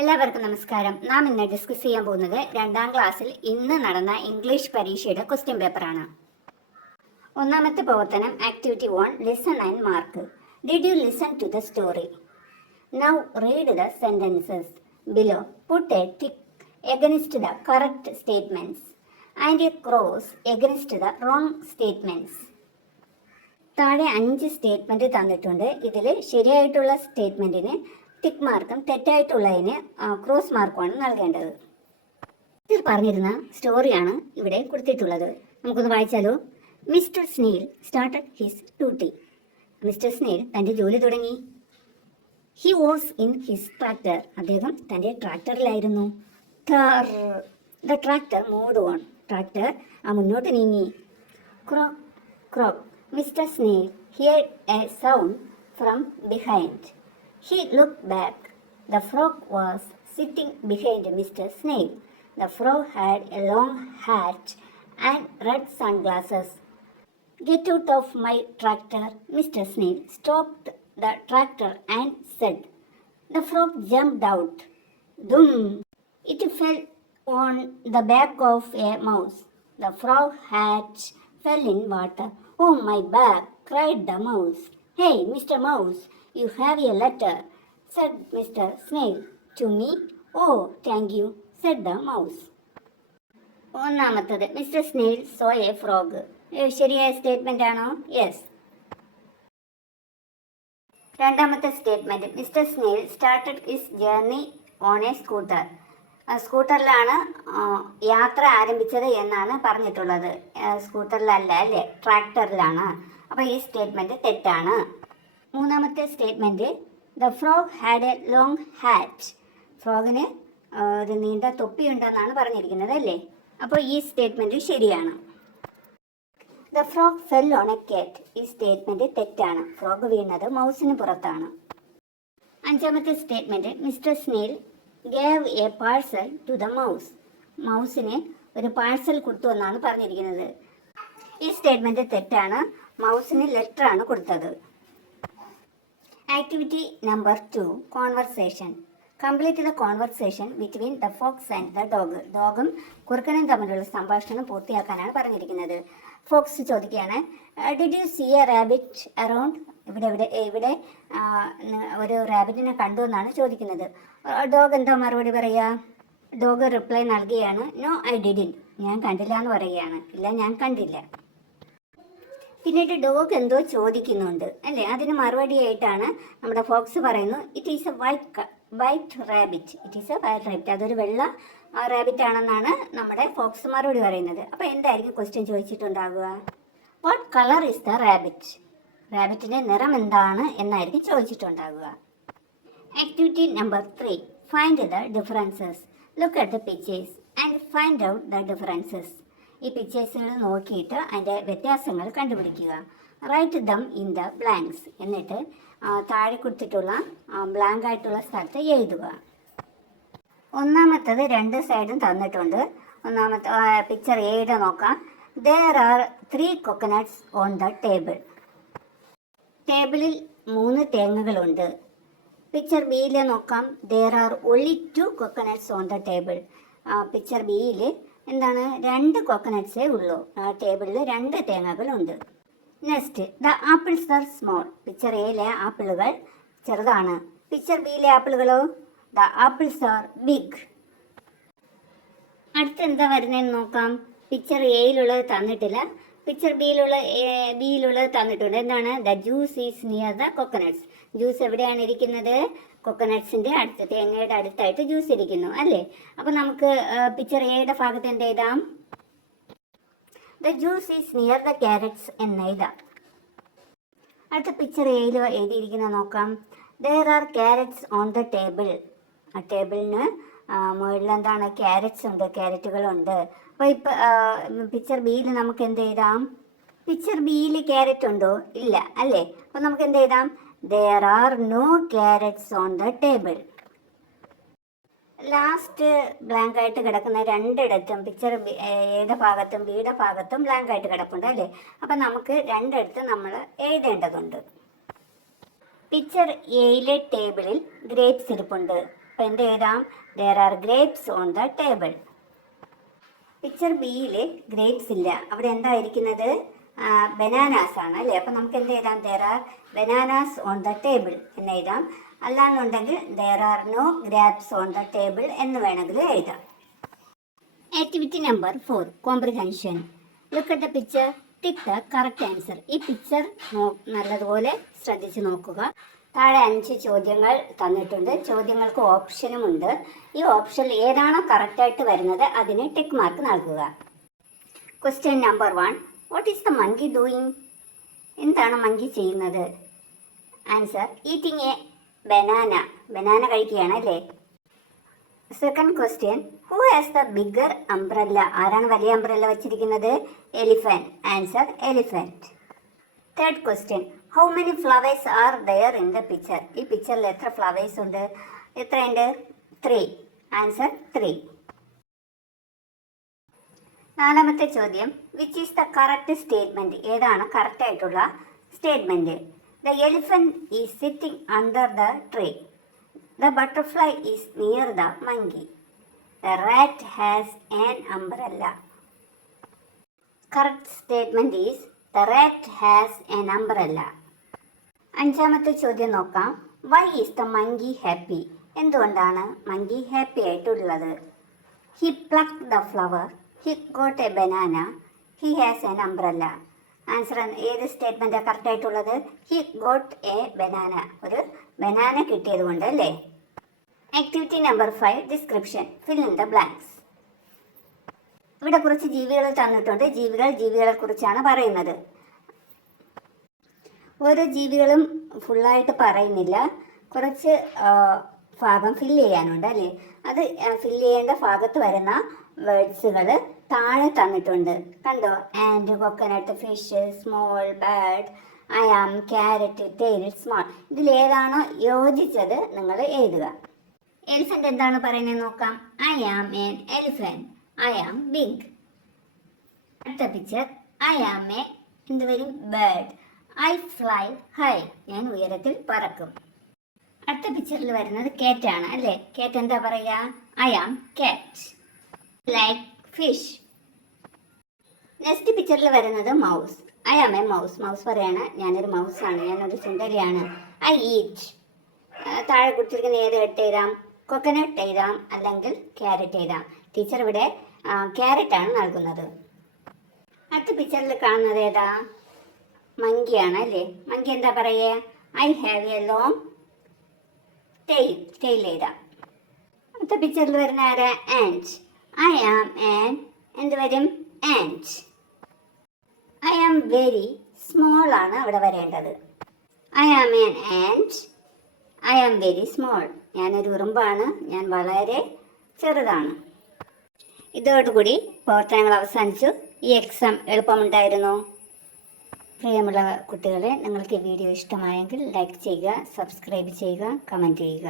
എല്ലാവർക്കും നമസ്കാരം. നാം ഇന്ന് ഡിസ്കസ് ചെയ്യാൻ പോകുന്നത് 2ാം ക്ലാസ്സിൽ ഇന്ന് നടന്ന ഇംഗ്ലീഷ് പരീക്ഷയുടെ ക്വസ്റ്റ്യൻ പേപ്പറാണ്. ഒന്നാമത്തെ പ്രവർത്തനം activity 1 listen and mark. Did you listen to the story? Now read the sentences below. Put a tick against the correct statements and a cross against the wrong statements. താഴെ 5 statement തന്നിട്ടുണ്ട്. ഇതിൽ ശരിയായിട്ടുള്ള സ്റ്റേറ്റ്മെന്റിന് tick മാർക്കും തെറ്റായിട്ടുള്ളതിന് cross മാർക്കുമാണ് നൽകേണ്ടത്. ഇതിൽ പറഞ്ഞിരുന്ന സ്റ്റോറിയാണ് ഇവിടെ കൊടുത്തിട്ടുള്ളത്. നമുക്കൊന്ന് വായിച്ചാലോ. Mister snail started his duty. Mister snail തൻ്റെ ജോലി തുടങ്ങി. He was in his tractor. അദ്ദേഹം തൻ്റെ ട്രാക്ടറിലായിരുന്നു. The tractor moved on. Tractor മുന്നോട്ട് നീങ്ങി. Croak croak. Mister snail heard a sound from behind. He looked back. The frog was sitting behind Mr. Snail. The frog had a long hat and red sunglasses. Get out of my tractor, Mr. Snail stopped the tractor and said. The frog jumped out. Dum! It fell on the back of a mouse. The frog hat fell in water. Oh, my back! Cried the mouse. Hey, Mr. Mouse, you have a letter, said Mr. Snail. To me? Oh, thank you, said the mouse. ഒന്നാമത്തത് mister snail saw a frog. ശരിയായ statement ആണോ? Yes. രണ്ടാമത്തെ statement mister snail started his journey on a scooter. സ്കൂട്ടറിലാണ് യാത്ര ആരംഭിച്ചത് എന്നാണ് പറഞ്ഞിട്ടുള്ളത്. സ്കൂട്ടറിലല്ല അല്ലേ, ട്രാക്ടറിലാണ്. അപ്പോൾ ഈ സ്റ്റേറ്റ്മെന്റ് തെറ്റാണ്. മൂന്നാമത്തെ statement the frog had a long hat. ഫ്രോഗിന് ഒരു നീണ്ട തൊപ്പിയുണ്ടെന്നാണ് പറഞ്ഞിരിക്കുന്നത് അല്ലേ. അപ്പോൾ ഈ സ്റ്റേറ്റ്മെന്റ് ശരിയാണ്. The frog fell on a cat. ഈ സ്റ്റേറ്റ്മെന്റ് തെറ്റാണ്. ഫ്രോഗ് വീണത് മൗസിന് പുറത്താണ്. അഞ്ചാമത്തെ statement mister snail gave a parcel to the mouse. മൗസിന് ഒരു പാഴ്സൽ കൊടുത്തു എന്നാണ് പറഞ്ഞിരിക്കുന്നത്. ഈ സ്റ്റേറ്റ്മെന്റ് തെറ്റാണ്. മൗസിന് ലെറ്റർ ആണ് കൊടുത്തത്. Activity number 2 conversation. Complete the conversation between the fox and the dog. ഡോഗും കുറുക്കനും തമ്മിലുള്ള സംഭാഷണം പൂർത്തിയാക്കാനാണ് പറഞ്ഞിരിക്കുന്നത്. ഫോക്സ് ചോദിക്കുകയാണ്, did you see a rabbit around? ഇവിടെ ഒരു റാബിറ്റിനെ കണ്ടു എന്നാണ് ചോദിക്കുന്നത്. ഡോഗ് എന്താ മറുപടി പറയുക? ഡോഗ് റിപ്ലൈ നൽകുകയാണ്, നോ ഐ ഡിഡിൻ. ഞാൻ കണ്ടില്ല എന്ന് പറയുകയാണ്. ഇല്ല, ഞാൻ കണ്ടില്ല. പിന്നീട് ഡോഗ് എന്തോ ചോദിക്കുന്നുണ്ട് അല്ലേ. അതിന് മറുപടിയായിട്ടാണ് നമ്മുടെ ഫോക്സ് പറയുന്നു, it is A white rabbit. It is A white rabbit. അതൊരു വെള്ള റാബിറ്റ് ആണെന്നാണ് നമ്മുടെ ഫോക്സ് മറുപടി പറയുന്നത്. അപ്പോൾ എന്തായിരിക്കും ക്വസ്റ്റ്യൻ ചോദിച്ചിട്ടുണ്ടാകുക? What colour is the rabbit? റാബിറ്റിൻ്റെ നിറം എന്താണ് എന്നായിരിക്കും ചോദിച്ചിട്ടുണ്ടാകുക. Activity number 3 find the differences. Look at the pictures and find out the differences. ഈ പിക്ചേഴ്സുകൾ നോക്കിയിട്ട് അതിൻ്റെ വ്യത്യാസങ്ങൾ കണ്ടുപിടിക്കുക. Write them in the blanks. എന്നിട്ട് താഴെ കൊടുത്തിട്ടുള്ള ബ്ലാങ്ക് ആയിട്ടുള്ള സ്ഥലത്ത് എഴുതുക. ഒന്നാമത്തത് 2 സൈഡും തന്നിട്ടുണ്ട്. ഒന്നാമത്തെ പിക്ചർ എയുടെ നോക്കാം. There are 3 coconuts on the table. ടേബിളിൽ 3 തേങ്ങകളുണ്ട്. പിക്ചർ ബിയിൽ നോക്കാം. There are only 2 coconuts on the table. Picture ബിയിൽ എന്താണ്? 2 കോക്കനട്ട്സേ ഉള്ളൂ. ആ ടേബിളിൽ 2 തേങ്ങകളുണ്ട്. Next the apples are small. Picture എയിലെ ആപ്പിളുകൾ ചെറുതാണ്. പിക്ചർ ബിയിലെ ആപ്പിളുകളോ? The apples are big. അടുത്ത് എന്താ വരുന്നതെന്ന് നോക്കാം. പിക്ചർ എയിലുള്ളത് തന്നിട്ടില്ല. പിക്ചർ ബിയിലുള്ളത് തന്നിട്ടുണ്ട്. എന്താണ്? The juice is near the coconuts. Juice എവിടെയാണ് ഇരിക്കുന്നത്? കൊക്കനട്ട്സിൻ്റെ അടുത്ത്, തേങ്ങയുടെ അടുത്തായിട്ട് ജ്യൂസ് ഇരിക്കുന്നു അല്ലേ. അപ്പോൾ നമുക്ക് പിക്ചർ എയുടെ ഭാഗത്ത് എന്ത് എഴുതാം? The juice is near the carrots എന്ന് എഴുതാം. അടുത്ത പിക്ചർ എയിൽ എഴുതിയിരിക്കുന്ന നോക്കാം. There R carrots on the table. ആ ടേബിളിന് മുകളിൽ എന്താണ്? ക്യാരറ്റ്സ് ഉണ്ട്, ക്യാരറ്റുകളുണ്ട്. അപ്പോൾ ഇപ്പം പിക്ചർ ബിയിൽ നമുക്ക് എന്ത് എഴുതാം? പിക്ചർ ബിയിൽ ക്യാരറ്റ് ഉണ്ടോ? ഇല്ല അല്ലേ. അപ്പോൾ നമുക്ക് എന്ത് എഴുതാം? There are no carrots on the table. Last blank ആയിട്ട് കിടക്കുന്ന 2ഇടത്തും പിക്ചർ എയുടെ ഭാഗത്തും ബിയുടെ ഭാഗത്തും ബ്ലാങ്ക് ആയിട്ട് കിടപ്പുണ്ട് അല്ലേ. അപ്പം നമുക്ക് 2ഇടത്തും നമ്മൾ എഴുതേണ്ടതുണ്ട്. പിക്ചർ എയിലെ ടേബിളിൽ ഗ്രേപ്സ് ഇരിപ്പുണ്ട്. അപ്പം എന്ത് എഴുതാം? There R grapes on the table. Picture ബിയിൽ ഗ്രേപ്സ് ഇല്ല, അവിടെ എന്തായിരിക്കുന്നത്? ബനാനാസ് ആണ് അല്ലേ? അപ്പം നമുക്ക് എന്ത് എഴുതാം? There are bananas on the table എന്ന് എഴുതാം. അല്ലാന്നുണ്ടെങ്കിൽ there are no grapes on the table എന്ന് വേണമെങ്കിൽ എഴുതാം. Activity number 4, comprehension. Look at the picture, tick the correct answer. ഈ പിക്ചർ നല്ലതുപോലെ ശ്രദ്ധിച്ച് നോക്കുക. താഴെ 5 ചോദ്യങ്ങൾ തന്നിട്ടുണ്ട്. ചോദ്യങ്ങൾക്ക് ഓപ്ഷനുമുണ്ട്. ഈ ഓപ്ഷനിൽ ഏതാണോ കറക്റ്റായിട്ട് വരുന്നത് അതിന് ടിക്ക് മാർക്ക് നൽകുക. Question number 1, what is the monkey doing? എന്താണ് മങ്കി ചെയ്യുന്നത്? Answer, eating a banana. Banana കഴിക്കുകയാണ് അല്ലേ? Second question, who has the bigger umbrella? ആരാണ് വലിയ അംബ്രല്ല വച്ചിരിക്കുന്നത്? Elephant. Answer, elephant. Third question, how many flowers are there in the picture? ഈ പിക്ചറിൽ എത്ര ഫ്ലവേഴ്സ് ഉണ്ട്? എത്രയുണ്ട്? 3. ആൻസർ, 3. നാലാമത്തെ ചോദ്യം, which is the correct statement? ഏതാണ് കറക്റ്റ് ആയിട്ടുള്ള statement? The elephant is sitting under the tree. The butterfly is near the monkey. The rat has an umbrella. Correct statement is the rat has an umbrella. അഞ്ചാമത്തെ ചോദ്യം നോക്കാം. Why is the monkey happy? എന്തുകൊണ്ടാണ് monkey happy ആയിട്ടുള്ളത്? He plucked the flower. He got a banana. He has an umbrella. Answer ഏത് സ്റ്റേറ്റ്മെൻറ്റാണ് correct ആയിട്ടുള്ളത്? He got a banana. ഒരു banana കിട്ടിയത് കൊണ്ട് അല്ലേ? Activity number 5, description. Fill in the blanks. ഇവിടെ കുറച്ച് ജീവികൾ തന്നിട്ടുണ്ട്. ജീവികളെ കുറിച്ചാണ് പറയുന്നത്. ഓരോ ജീവികളും ഫുള്ളായിട്ട് പറയുന്നില്ല, കുറച്ച് ഭാഗം ഫില്ല് ചെയ്യാനുണ്ട് അല്ലേ? അത് ഫില്ല് ചെയ്യേണ്ട ഭാഗത്ത് വരുന്ന വേർഡ്സുകൾ താഴെ തന്നിട്ടുണ്ട്. കണ്ടോ? And, coconut, fish, small, bird, I am, carrot, tail, small. ഇതിലേതാണോ യോജിച്ചത് നിങ്ങൾ എഴുതുക. എലിഫന്റ് എന്താണ് പറയുന്നത് നോക്കാം. I am an elephant. I am big. അടുത്ത പിക്ചർ, ഐ ആം എ എന്ത് വരും? ബേർഡ്. I fly high. ഞാൻ ഉയരത്തിൽ പറക്കും. അടുത്ത പിക്ചറിൽ വരുന്നത് കാറ്റ് ആണ് അല്ലേ? കാറ്റ് എന്താ പറയുക? ഐ ആം കാറ്റ്. Like fish. നെക്സ്റ്റ് പിക്ചറിൽ വരുന്നത് mouse. I am a mouse. Mouse പറയാണ് ഞാനൊരു മൗസാണ്, ഞാനൊരു സുന്ദരിയാണ്. I eat. താഴെ കൊടുത്തിരിക്കുന്ന ഏത് കട്ട് എഴുതാം? കൊക്കനട്ട് എഴുതാം, അല്ലെങ്കിൽ ക്യാരറ്റ് എഴുതാം. ടീച്ചർ ഇവിടെ ക്യാരറ്റാണ് നൽകുന്നത്. അടുത്ത പിക്ചറിൽ കാണുന്നത് ഏതാ? മങ്കിയാണ് അല്ലേ? മങ്കി എന്താ പറയുക? I have a long tail. Tail എഴുതാം. അടുത്ത പിക്ചറിൽ വരുന്ന ആരാ? ആൻഡ്. ഐ ആം ആൻ എന്ത് വരും? Ant. I am very small ആണ് അവിടെ വരേണ്ടത്. I am an ant. I am very small. ഞാനൊരു ഉറുമ്പാണ്, ഞാൻ വളരെ ചെറുതാണ്. ഇതോടുകൂടി പ്രവർത്തനങ്ങൾ അവസാനിച്ചു. ഈ എക്സാം എളുപ്പമുണ്ടായിരുന്നോ? പ്രിയമുള്ള കുട്ടികളെ, നിങ്ങൾക്ക് ഈ വീഡിയോ ഇഷ്ടമായെങ്കിൽ ലൈക്ക് ചെയ്യുക, സബ്സ്ക്രൈബ് ചെയ്യുക, കമൻറ്റ് ചെയ്യുക.